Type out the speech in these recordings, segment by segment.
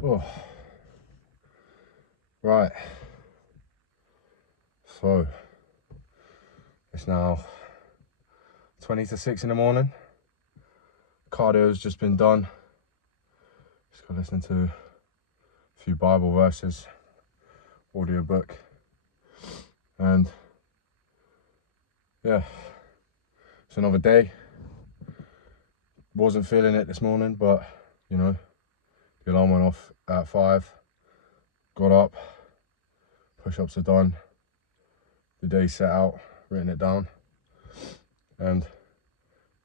Oh, right. So it's now 20 to 6 in the morning. Cardio's just been done. Just got to listen to a few Bible verses, audiobook, and yeah, it's another day. Wasn't feeling it this morning, but you know, the alarm went off at 5. Got up, push-ups are done. The day set out, written it down, and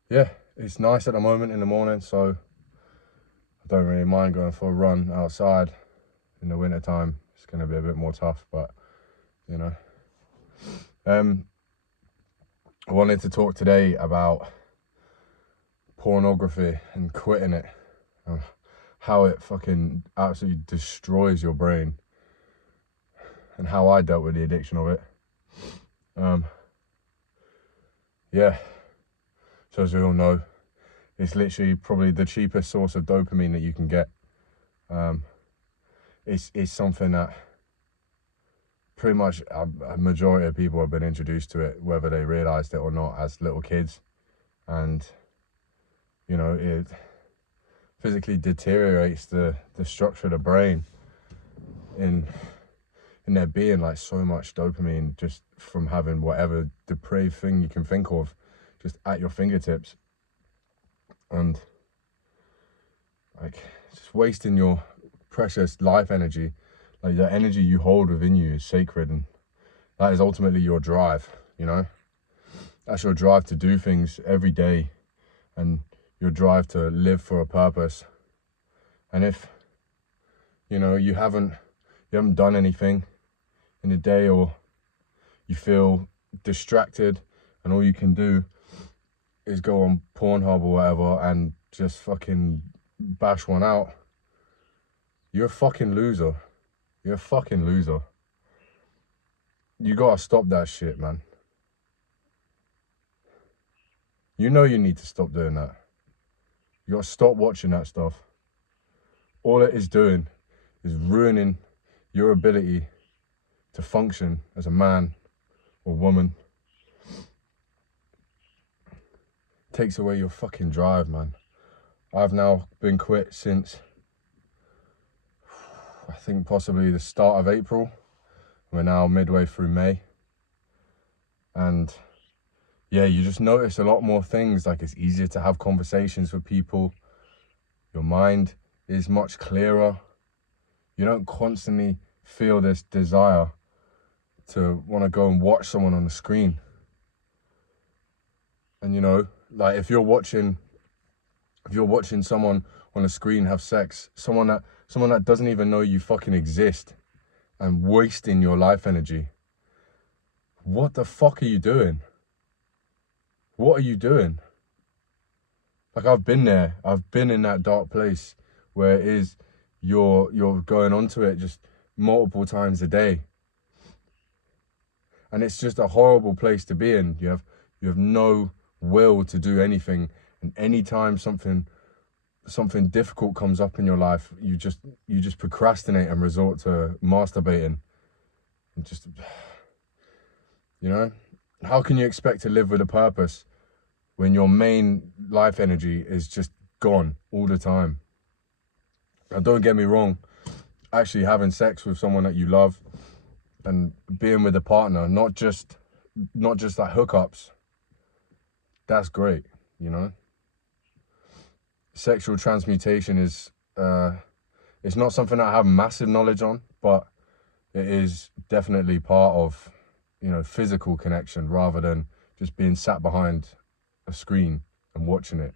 yeah, it's nice at the moment in the morning, so I don't really mind going for a run outside. In the winter time, it's going to be a bit more tough, but you know. I wanted to talk today about pornography and quitting it, and how it fucking absolutely destroys your brain, and how I dealt with the addiction of it. Yeah, so as we all know, it's literally probably the cheapest source of dopamine that you can get. It's something that pretty much a majority of people have been introduced to it, whether they realized it or not, as little kids. And you know, it physically deteriorates the structure of the brain in there being like so much dopamine just from having whatever depraved thing you can think of just at your fingertips, and like just wasting your precious life energy. Like, the energy you hold within you is sacred, and that is ultimately your drive, you know. That's your drive to do things every day, and your drive to live for a purpose. And if you know you haven't done anything in the day, or you feel distracted and all you can do is go on Pornhub or whatever and just fucking bash one out, you're a fucking loser. You're a fucking loser. You gotta stop that shit, man. You know you need to stop doing that. You gotta stop watching that stuff. All it is doing is ruining your ability to function as a man or woman. Takes away your fucking drive, man. I've now been quit since, I think, possibly the start of April. We're now midway through May. And yeah, you just notice a lot more things. Like, it's easier to have conversations with people. Your mind is much clearer. You don't constantly feel this desire to want to go and watch someone on the screen. And you know, like, if you're watching someone on a screen have sex, someone that doesn't even know you fucking exist, and wasting your life energy, what the fuck are you doing? What are you doing? Like, I've been there. I've been in that dark place where it is you're going onto it just multiple times a day. And it's just a horrible place to be in. You have no will to do anything. And anytime something difficult comes up in your life, you just procrastinate and resort to masturbating. And just, you know, how can you expect to live with a purpose when your main life energy is just gone all the time? Now, don't get me wrong, actually having sex with someone that you love and being with a partner, not just like hookups, that's great, you know. Sexual transmutation is it's not something I have massive knowledge on, but it is definitely part of, you know, physical connection, rather than just being sat behind a screen and watching it.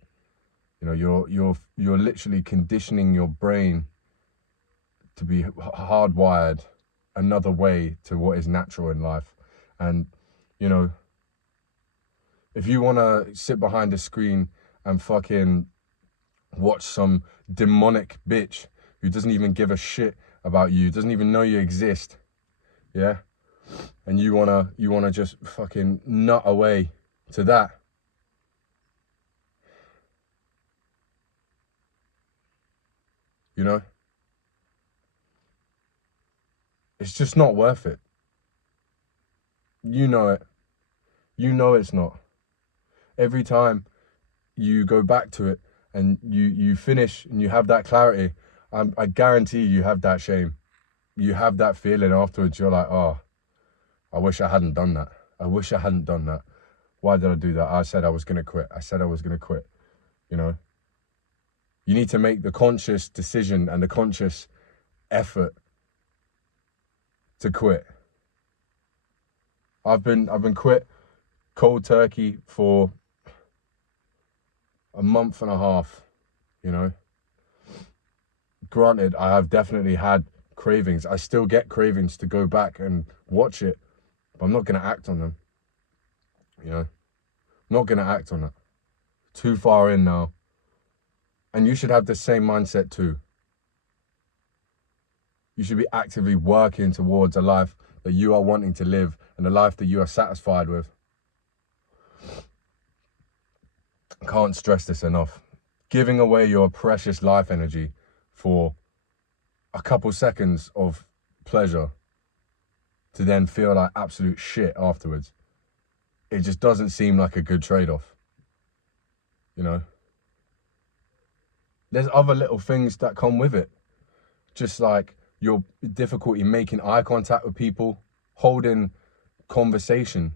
You know, you're literally conditioning your brain to be hardwired another way to what is natural in life. And you know, if you want to sit behind a screen and fucking watch some demonic bitch who doesn't even give a shit about you, doesn't even know you exist, yeah, and you wanna just fucking nut away to that, you know, It's just not worth it. You know it. You know it's not. Every time you go back to it and you finish and you have that clarity, I guarantee you have that shame. You have that feeling afterwards. You're like, oh, I wish I hadn't done that. I wish I hadn't done that. Why did I do that? I said I was going to quit. I said I was going to quit. You know, you need to make the conscious decision and the conscious effort to quit. I've been quit cold turkey for a month and a half, you know. Granted, I have definitely had cravings. I still get cravings to go back and watch it, but I'm not going to act on them, you know. I'm not going to act on it. Too far in now. And you should have the same mindset too. You should be actively working towards a life that you are wanting to live and a life that you are satisfied with. I can't stress this enough. Giving away your precious life energy for a couple seconds of pleasure to then feel like absolute shit afterwards. It just doesn't seem like a good trade-off. You know? There's other little things that come with it. Just like your difficulty making eye contact with people, holding conversation,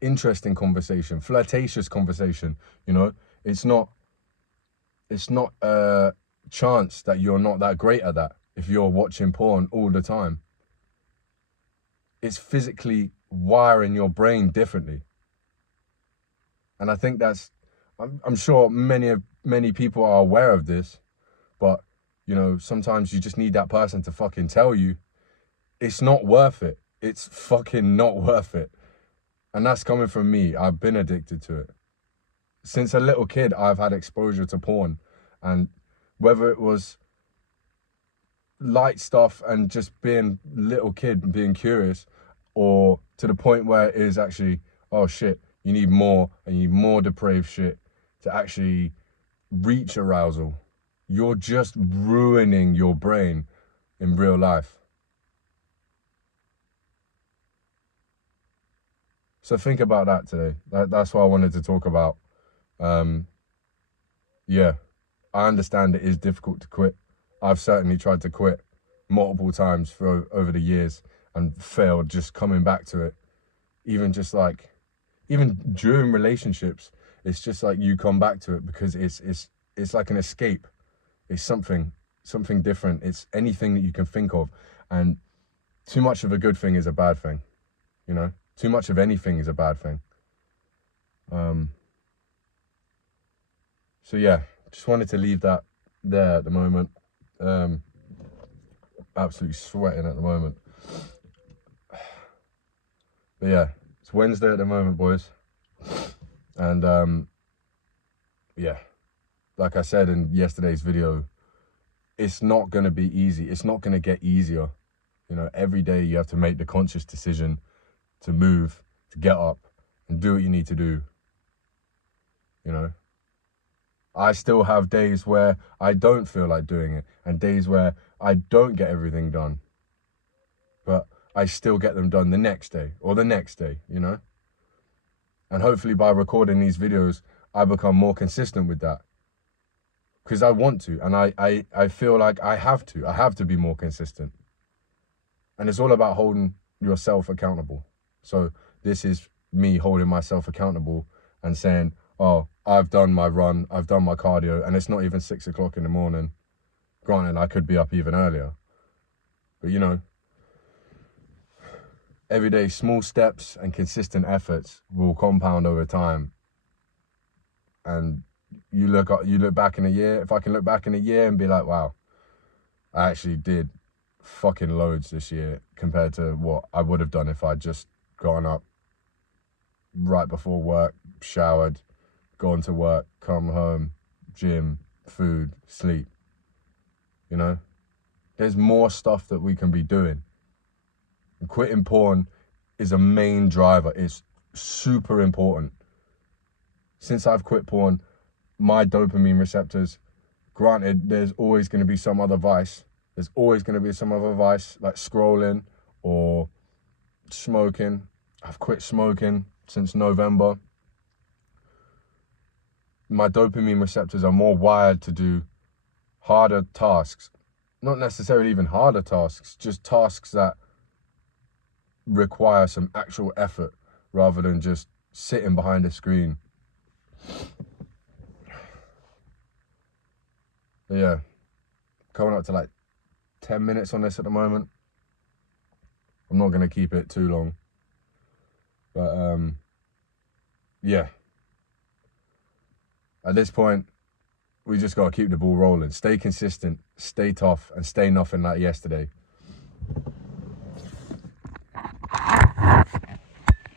interesting conversation, flirtatious conversation, you know? It's not a chance that you're not that great at that if you're watching porn all the time. It's physically wiring your brain differently. And I think I'm sure many people are aware of this, but you know, sometimes you just need that person to fucking tell you it's not worth it. It's fucking not worth it. And that's coming from me. I've been addicted to it. Since a little kid, I've had exposure to porn, and whether it was light stuff and just being little kid and being curious, or to the point where it is actually, oh shit, you need more and you need more depraved shit to actually reach arousal. You're just ruining your brain in real life. So think about that today. That's what I wanted to talk about. Yeah, I understand it is difficult to quit. I've certainly tried to quit multiple times for over the years and failed just coming back to it. Even during relationships, it's just like you come back to it because it's like an escape. It's something different. It's anything that you can think of. And too much of a good thing is a bad thing, you know? Too much of anything is a bad thing. So yeah, just wanted to leave that there at the moment. Absolutely sweating at the moment. But yeah, it's Wednesday at the moment, boys. And yeah, like I said in yesterday's video, it's not going to be easy. It's not going to get easier. You know, every day you have to make the conscious decision to move, to get up and do what you need to do. You know, I still have days where I don't feel like doing it and days where I don't get everything done, but I still get them done the next day or the next day, you know? And hopefully by recording these videos, I become more consistent with that, because I want to, and I feel like I have to be more consistent. And it's all about holding yourself accountable. So this is me holding myself accountable and saying, oh, I've done my run, I've done my cardio, and it's not even 6 o'clock in the morning. Granted, I could be up even earlier. But you know, every day, small steps and consistent efforts will compound over time. And you look back in a year, if I can look back in a year and be like, wow, I actually did fucking loads this year compared to what I would have done if I'd just gotten up right before work, showered, gone to work, come home, gym, food, sleep. You know, there's more stuff that we can be doing. And quitting porn is a main driver. It's super important. Since I've quit porn, my dopamine receptors, granted, there's always going to be some other vice, There's always going to be some other vice, like scrolling or smoking. I've quit smoking since November. My dopamine receptors are more wired to do harder tasks. Not necessarily even harder tasks, just tasks that require some actual effort rather than just sitting behind a screen. Yeah, coming up to like 10 minutes on this at the moment. I'm not going to keep it too long. But yeah, at this point, we just got to keep the ball rolling. Stay consistent, stay tough, and stay nothing like yesterday.